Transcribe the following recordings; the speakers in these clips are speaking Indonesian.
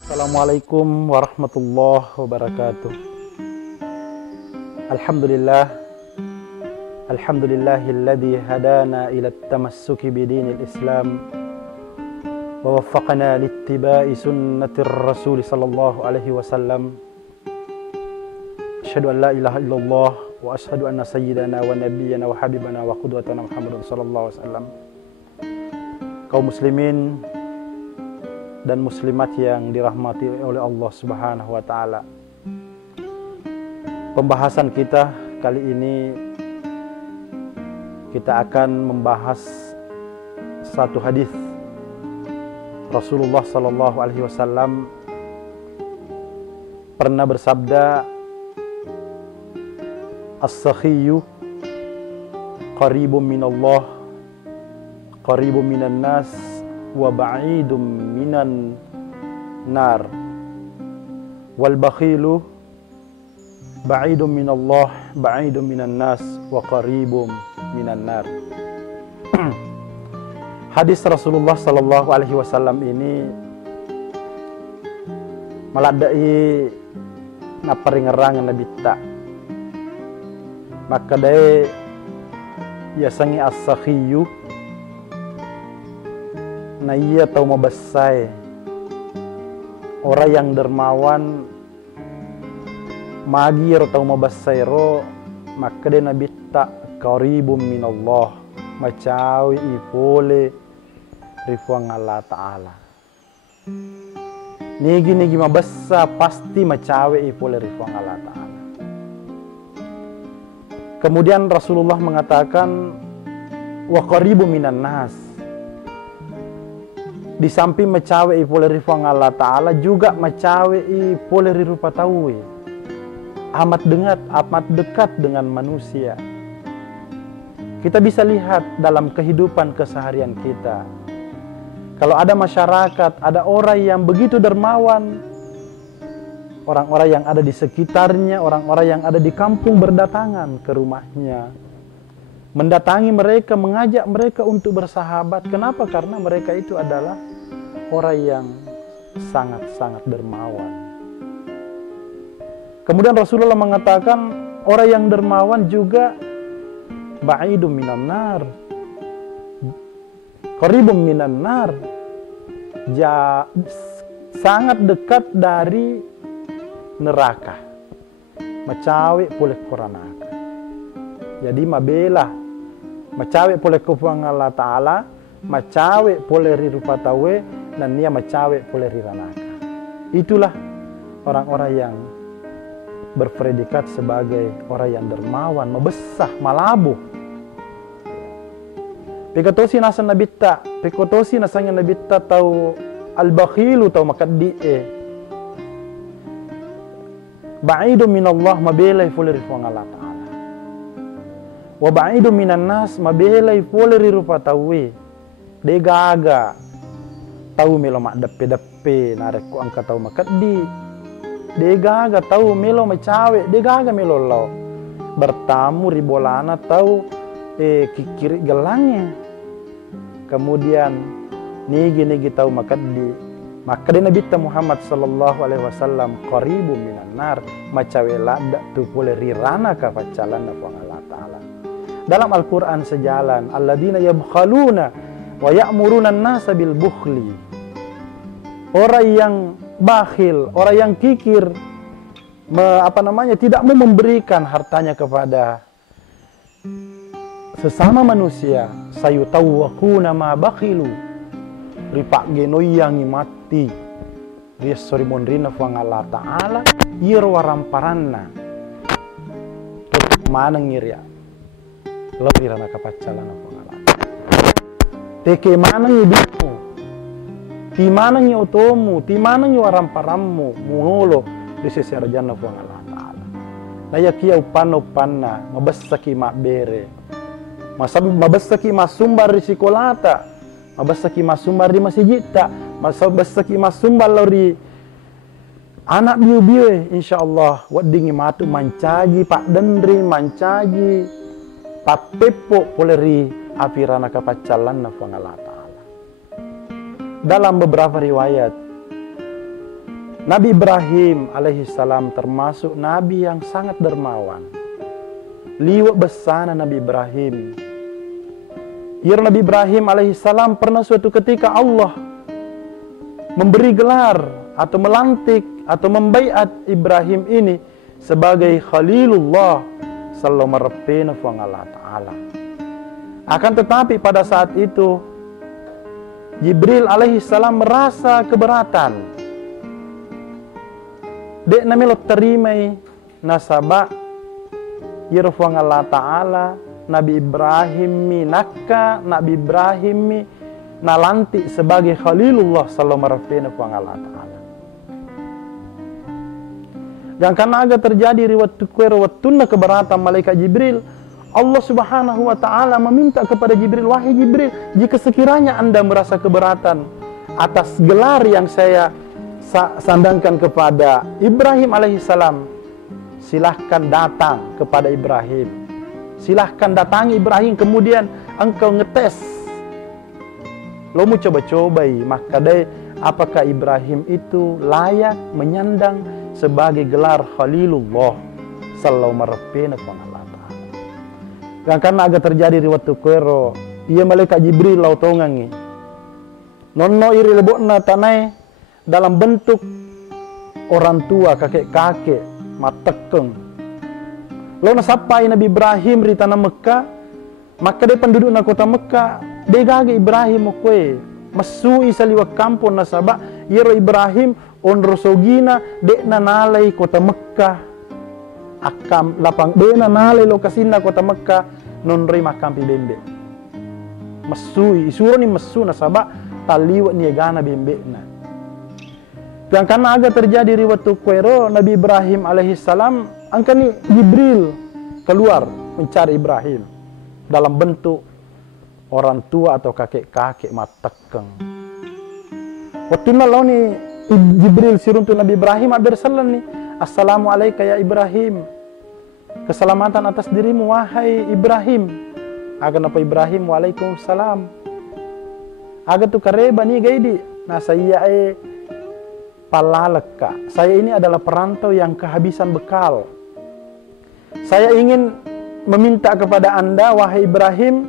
Assalamualaikum warahmatullahi wabarakatuh. Alhamdulillah, alhamdulillahilladzi hadana ila at-tamassuki bidinil Islam wa waffaqana littiba'i sunnatir Rasul sallallahu alaihi wasallam. Asyhadu an la ilaha illallah wa asyhadu anna sayyidana wa nabiyyana wa habibana wa qudwatana Muhammadan sallallahu alaihi wasallam. Kaum muslimin dan muslimat yang dirahmati oleh Allah Subhanahu wa taala. Pembahasan kita kali ini kita akan membahas satu hadis Rasulullah sallallahu alaihi wasallam pernah bersabda, as-sakhiyyu qaribun minallah, qaribun minan nas wa ba'idum minan nar, wal bakhilu ba'idum minallah ba'idum minan nas wa qaribum minan nar. Hadis Rasulullah sallallahu alaihi wasallam ini maladai naparingerangan nabi ta maka dai yasangi as-sakhiyyu na iya tau mabasai orang yang dermawan magir tau mabasai ro maka dia nabi tak qaribum minallah macawi ipole rifuang Allah Ta'ala. Nigi mabassa pasti macawi ipole rifuang Allah Ta'ala. Kemudian Rasulullah mengatakan wa qaribum minan nas. Di samping macawe ipole rifuang Allah Ta'ala juga macawe ipole rirupa tawi. Amat dekat dengan manusia. Kita bisa lihat dalam kehidupan keseharian kita. Kalau ada masyarakat, ada orang yang begitu dermawan, orang-orang yang ada di sekitarnya, orang-orang yang ada di kampung berdatangan ke rumahnya, mendatangi mereka, mengajak mereka untuk bersahabat. Kenapa? Karena mereka itu adalah orang yang sangat-sangat dermawan. Kemudian Rasulullah mengatakan orang yang dermawan juga ba'idum minan nar, qaribum minan nar, sangat dekat dari neraka, macawe pulih koranaka. Jadi mabela macawe pulih kufuang Allah Ta'ala, macawe pulih rirupa tawe, dan dia macawe pulih riranaka. Itulah orang-orang yang berpredikat sebagai orang yang dermawan, mabessah, malabuh. Pekotosi nasa nabita, pekotosi nasanya nabita tau al-bakhilu tau makaddi'e. Ba'idu minallah mabelai fuliri fuang Allah Ta'ala. Wa ba'idu minan nas mabelai fuliri rupa tawi. Degaga tau melo mak depe-depe narek ku angka tau makaddi. Degaga tau melo macawe, degaga melo lau. Bertamu ribolana tau kikiri gelangnya. Kemudian nigi tahu makaddi. Maka dia Nabi Muhammad sallallahu alaihi wasallam qaribum minan nar, macawe lada tu pole rirana ka pacalan na Allah Ta'ala. Dalam Al-Qur'an sejalan, alladzina yabkhaluna wa ya'muruna an-nasa bil bukhli. Orang yang bakhil, orang yang kikir, tidak mau memberikan hartanya kepada sesama manusia. Sayutawwaquna ma bakhilu, ripak genoi yang mati dia sorry mondrina fuang Allah Ta'ala yir waramparanna mana ngiria lebih rana kapacalan fuang Allah teke mana ngibitmu ti mana ngi otomu ti mana ngi waramparammu mungolo di sisi arjana fuang Allah Ta'ala na yakia upanna mabessaki mak bere mabessaki masumbar di sikolata, mabessaki masumbar di masjid tak, mabessaki masumbar lori anak biu-biu insyaallah wadingi matu mancaji pak dendri mancaji pak pepo poleri apirana kapacalan na Allah Ta'ala. Dalam beberapa riwayat Nabi Ibrahim alaihissalam termasuk nabi yang sangat dermawan. Liwat besana Nabi Ibrahim. Nabi Ibrahim alaihissalam pernah suatu ketika Allah memberi gelar atau melantik atau membaiat Ibrahim ini sebagai Khalilullah sallallahu marapena Allah Ta'ala. Akan tetapi pada saat itu Jibril alaihissalam merasa keberatan. Dek namelo terimai nasabak Yerfuang Allah Ta'ala Nabi Ibrahim minaka Nabi Ibrahim nalantik sebagai Khalilullah sallallahu marafina fuang Allah Ta'ala. Dan karena agak terjadi riwayat watunna keberatan malaikat Jibril, Allah Subhanahu wa Ta'ala meminta kepada Jibril, wahai Jibril, jika sekiranya Anda merasa keberatan atas gelar yang saya sandangkan kepada Ibrahim alaihissalam, silahkan datang kepada Ibrahim. Silahkan datangi Ibrahim, kemudian engkau ngetes. Lo mau coba-cobai, maka deh apakah Ibrahim itu layak menyandang sebagai gelar Khalilullah sallallahu marapena Allah Ta'ala. Dan karena agak terjadi riwayat kuero, ia malaikat Jibril lautongangi. Nonno iri lebokna tanai dalam bentuk orang tua, kakek-kakek, matekeng. Lalu nasapai Nabi Ibrahim di tanah Mekah, maka dia penduduk na kota Mekah, dia gage Ibrahim kue, masui saliwa kampung nasabak, yero Ibrahim on rosogina, dek na nalai kota Mekah, akam lapang, dek na nalai lokasina kota Mekah, non rima kampi bembe. Masui, isuro ni masu nasabak, taliwat niagana bembe na. Dan karena agak terjadi riwayat kuero, Nabi Ibrahim alaihissalam, angkani Jibril keluar mencari Ibrahim dalam bentuk orang tua atau kakek-kakek matekeng. Waktu malau ni Jibril siruntu Nabi Ibrahim bersalam ni, Assalamualaikum ya Ibrahim, keselamatan atas dirimu wahai Ibrahim. Agan apa Ibrahim, waalaikumsalam. Aga tu kareba ni gaidi, nah saya palaleka. Saya ini adalah perantau yang kehabisan bekal. Saya ingin meminta kepada Anda, wahai Ibrahim,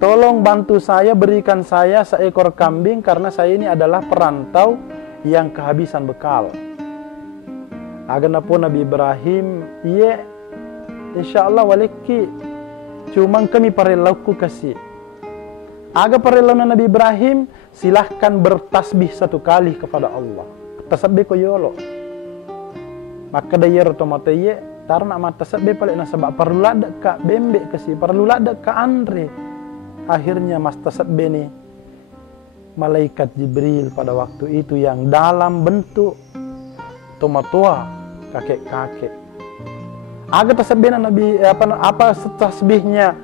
tolong bantu saya, berikan saya seekor kambing, karena saya ini adalah perantau yang kehabisan bekal. Aganapun Nabi Ibrahim, iya, insya Allah waliki, cuma kami parelauku kasih. Aga parelau Nabi Ibrahim, silahkan bertasbih 1 kali kepada Allah. Tasbih ko yolo. Maka dayar otomatis ye tarna mata tasbih paling nasabak perlu lada ka bembe kasi perlu lada ka Andre. Akhirnya mas tasbih ni malaikat Jibril pada waktu itu yang dalam bentuk tomatua kakek-kakek. Aga tasbih Nabi apa tasbihnya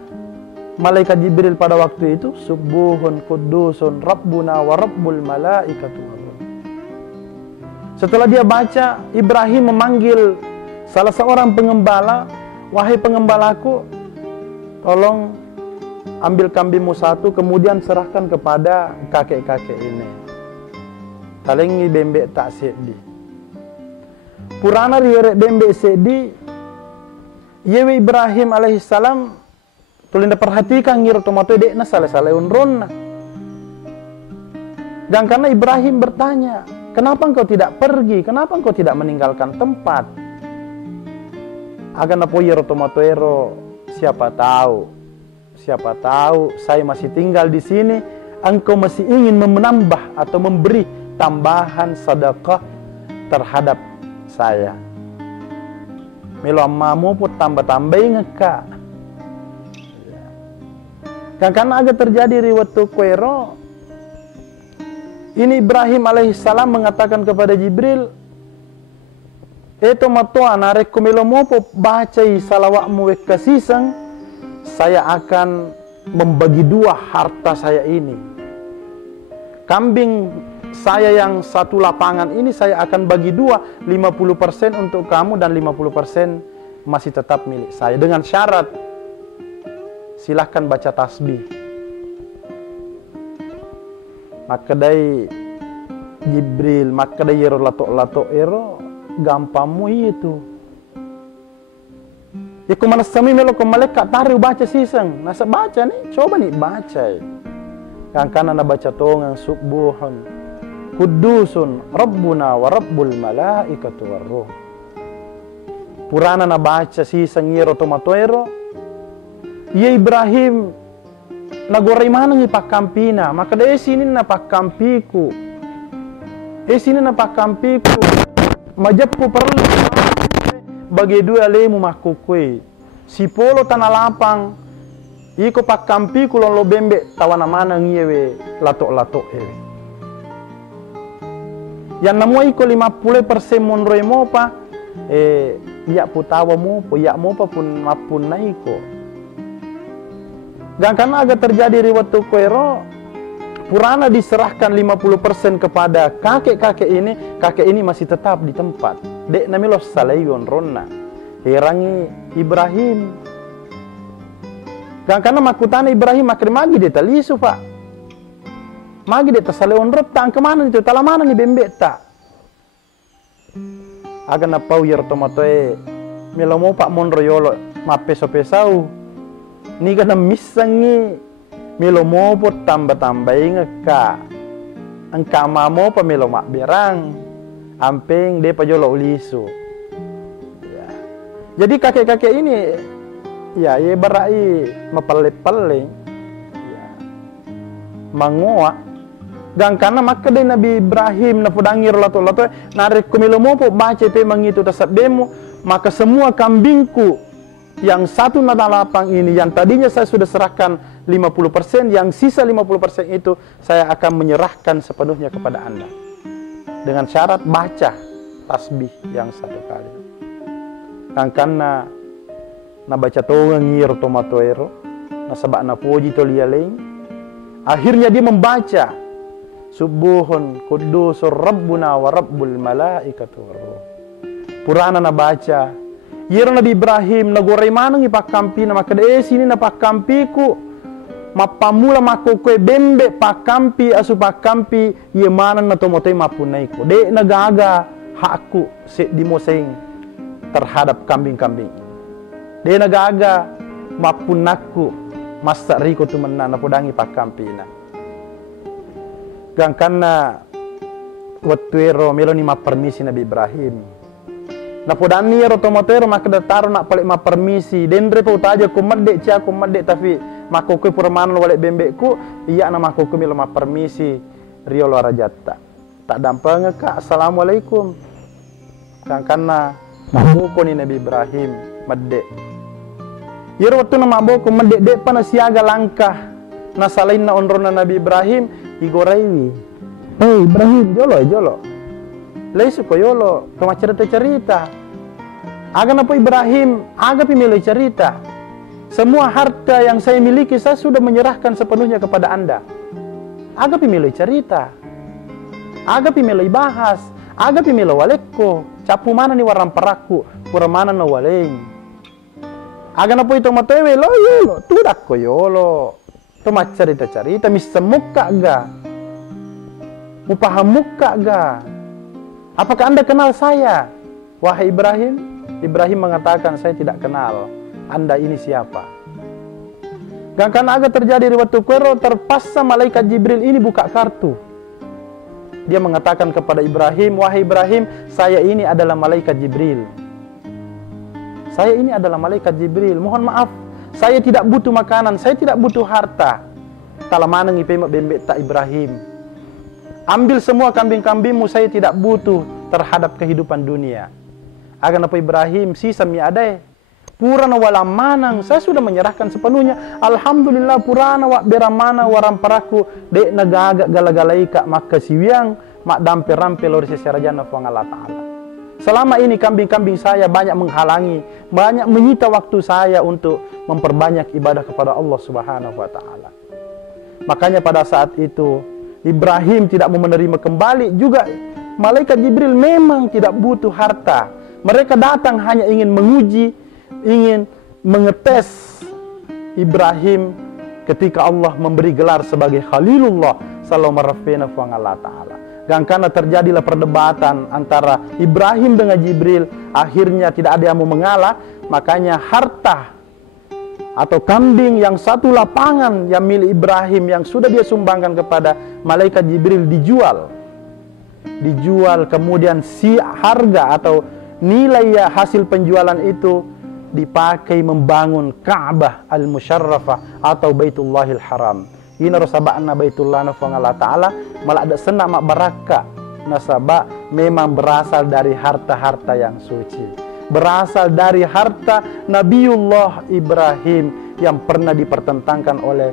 malaikat Jibril pada waktu itu, subuhun kudusun rabbuna wa rabbul malaikatu. Setelah dia baca, Ibrahim memanggil salah seorang pengembala, wahai pengembalaku, tolong ambil kambingmu 1, kemudian serahkan kepada kakek-kakek ini. Talengi bembe tak sedi. Purana riwayat bembe sedi, yewe Ibrahim alaihissalam, tulinda perhatikan ngir tomato dekna salah-salah unronna. Dan karena Ibrahim bertanya, kenapa engkau tidak pergi? Kenapa engkau tidak meninggalkan tempat? Agan apo yero tomatoero, siapa tahu saya masih tinggal di sini, engkau masih ingin menambah atau memberi tambahan sedekah terhadap saya. Melo amamu pun tambah-tambah ngeka. Dan karena agak terjadi riwayat kuero, ini Ibrahim alaihissalam mengatakan kepada Jibril, "Eto matoa narek kumelo mo po bacai salawatmu wek kasisang, saya akan membagi 2 harta saya ini. Kambing saya yang 1 lapangan ini saya akan bagi 2, 50% untuk kamu dan 50% masih tetap milik saya. Dengan syarat, silahkan baca tasbih." Maka dari Jibril, maka da yero lato ero gampangmu itu. Ya kumana sami melo ko malaikat tari baca sisang. Nasa baca nih, coba nih baca. Yang kanan baca tongang subuhun kudusun rabbuna wa rabbul malaikatu warruh. Purana na baca sisang yero tomatoero. Ya Ibrahim nagoray mana ni pakampina, maka da sini na pakampiku. Sini na pakampiku. Majapku perlu bagi dua lemu makukui. Si polo tanah lapang iko pakampiku lo bembe tawana mana ngiyewe lato ewe. Yang namu iko 50% monroe mopa iya putawa mopo, iya mopa pun mapun naiko. Dan karena agak terjadi riwayat koero, Purana diserahkan 50% kepada kakek ini masih tetap di tempat. Dek namilo salayon ronna. Herangi Ibrahim. Dan karena makutana Ibrahim makin magi de talisu pak. Magi de tasaleon rop tang kemana itu? Talamana ni bembek tak. Aga na pau yer tomatoe melomo pak monroyolo mapeso pesau. Ni kana misangi melomo po tambah ngeka. Angka mamo pa meloma berang. Ampeng de pajolo ulisu. Ya. Jadi kakek-kakek ini ya barai mapale-pale. Ya. Mangoa. Dan karena maka de Nabi Ibrahim na pudangir lato narik kumilomo po baca pe mangitu tasab demo, maka semua kambingku yang satu lapang ini yang tadinya saya sudah serahkan 50%, yang sisa 50% itu saya akan menyerahkan sepenuhnya kepada Anda. Dengan syarat baca tasbih yang satu kali. Karena na baca tongang ngir tomatoero, na sabak na puji tolialeng. Akhirnya dia membaca Subuhun kudusur rabbuna wa rabbul malaikatu warruh. Purana na baca yero Nabi Ibrahim nagoray manang ipakampi na makada sini na pakampiku mapamula makukwe bembe pakampi asu pakampi yemanan na tomotoy mapunay ko. De nagaga hakku dimoseng terhadap kambing-kambing. De nagaga mapunakku masa riko tumenan na pudangi pakampi na. Gang karena waktu meloni ma permisi Nabi Ibrahim. Na podani ero tomotero maka dataro nak palik ma permisi. Dendre po taja ku medek cia ku medek tapi mako ku purman walek bembekku iya na mako ku melo ma permisi rio lo rajata. Tak dampang ka assalamualaikum. Gang karena maboko ni Nabi Ibrahim medek. Yero waktu na maboko medek dek pa na siaga langkah na salain na onrona Nabi Ibrahim igoraiwi. Hey Ibrahim, jolo. Leisu ko yolo, kama cerita. Aga na po Ibrahim, aga pimilih cerita. Semua harta yang saya miliki, saya sudah menyerahkan sepenuhnya kepada Anda. Aga pimilih cerita. Aga pimilih bahas. Aga pimilih walekko. Capu mana ni warang paraku, pura mana na waleng. Aga na po ito matewe, lo yolo, tudak ko yolo. Tuma cerita misa muka ga, mupaham muka ga. Apakah Anda kenal saya? Wahai Ibrahim. Ibrahim mengatakan saya tidak kenal. Anda ini siapa? Dan karena agak terjadi riwayat kuero terpaksa malaikat Jibril ini buka kartu. Dia mengatakan kepada Ibrahim, wahai Ibrahim, saya ini adalah malaikat Jibril. Saya ini adalah malaikat Jibril. Mohon maaf. Saya tidak butuh makanan, saya tidak butuh harta. Talamana ngipemak bembek tak Ibrahim. Ambil semua kambing-kambingmu, saya tidak butuh terhadap kehidupan dunia. Agan apa Ibrahim, sisa mi adai. Purana wala manang, saya sudah menyerahkan sepenuhnya. Alhamdulillah purana wak beramana waram paraku dek nagaga galagalai kak maka siwiang mak dampe-rampe lori sesarajana fuang Allah Ta'ala. Selama ini kambing-kambing saya banyak menghalangi, banyak menyita waktu saya untuk memperbanyak ibadah kepada Allah Subhanahu wa Ta'ala. Makanya pada saat itu Ibrahim tidak mau menerima kembali. Juga malaikat Jibril memang tidak butuh harta. Mereka datang hanya ingin menguji, ingin mengetes Ibrahim ketika Allah memberi gelar sebagai Khalilullah sallallahu alaihi wasallam. Karena terjadilah perdebatan antara Ibrahim dengan Jibril, akhirnya tidak ada yang mau mengalah, makanya harta atau kambing yang satu lapangan yang milik Ibrahim yang sudah dia sumbangkan kepada malaikat Jibril dijual, kemudian si harga atau nilai hasil penjualan itu dipakai membangun Ka'bah al-Musyarrafah atau Baitullahil Haram. Ina rosaba'na Baitullah Allah Ta'ala malah ada senak mak baraka nasabak memang berasal dari harta-harta yang suci, berasal dari harta Nabiullah Ibrahim yang pernah dipertentangkan oleh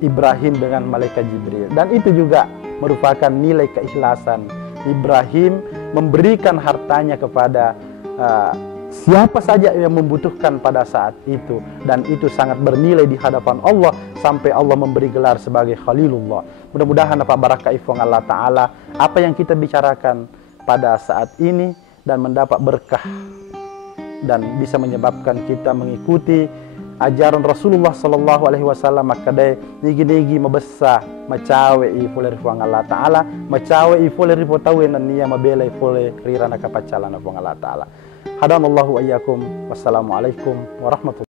Ibrahim dengan malaikat Jibril. Dan itu juga merupakan nilai keikhlasan Ibrahim memberikan hartanya kepada siapa saja yang membutuhkan pada saat itu, dan itu sangat bernilai di hadapan Allah sampai Allah memberi gelar sebagai Khalilullah. Mudah-mudahan Pak Barakah Ifong Allah Ta'ala apa yang kita bicarakan pada saat ini dan mendapat berkah dan bisa menyebabkan kita mengikuti ajaran Rasulullah Sallallahu Alaihi Wasallam. Maka dai nigi-nigi mabessa macawe i fole Ifong Allah Ta'ala, macawe i fole ripo tawe nan niya mabela i fole rirana kapacala na Ifong Allah Ta'ala. Hadanallahu ayyakum. Wassalamualaikum warahmatullahi wabarakatuh.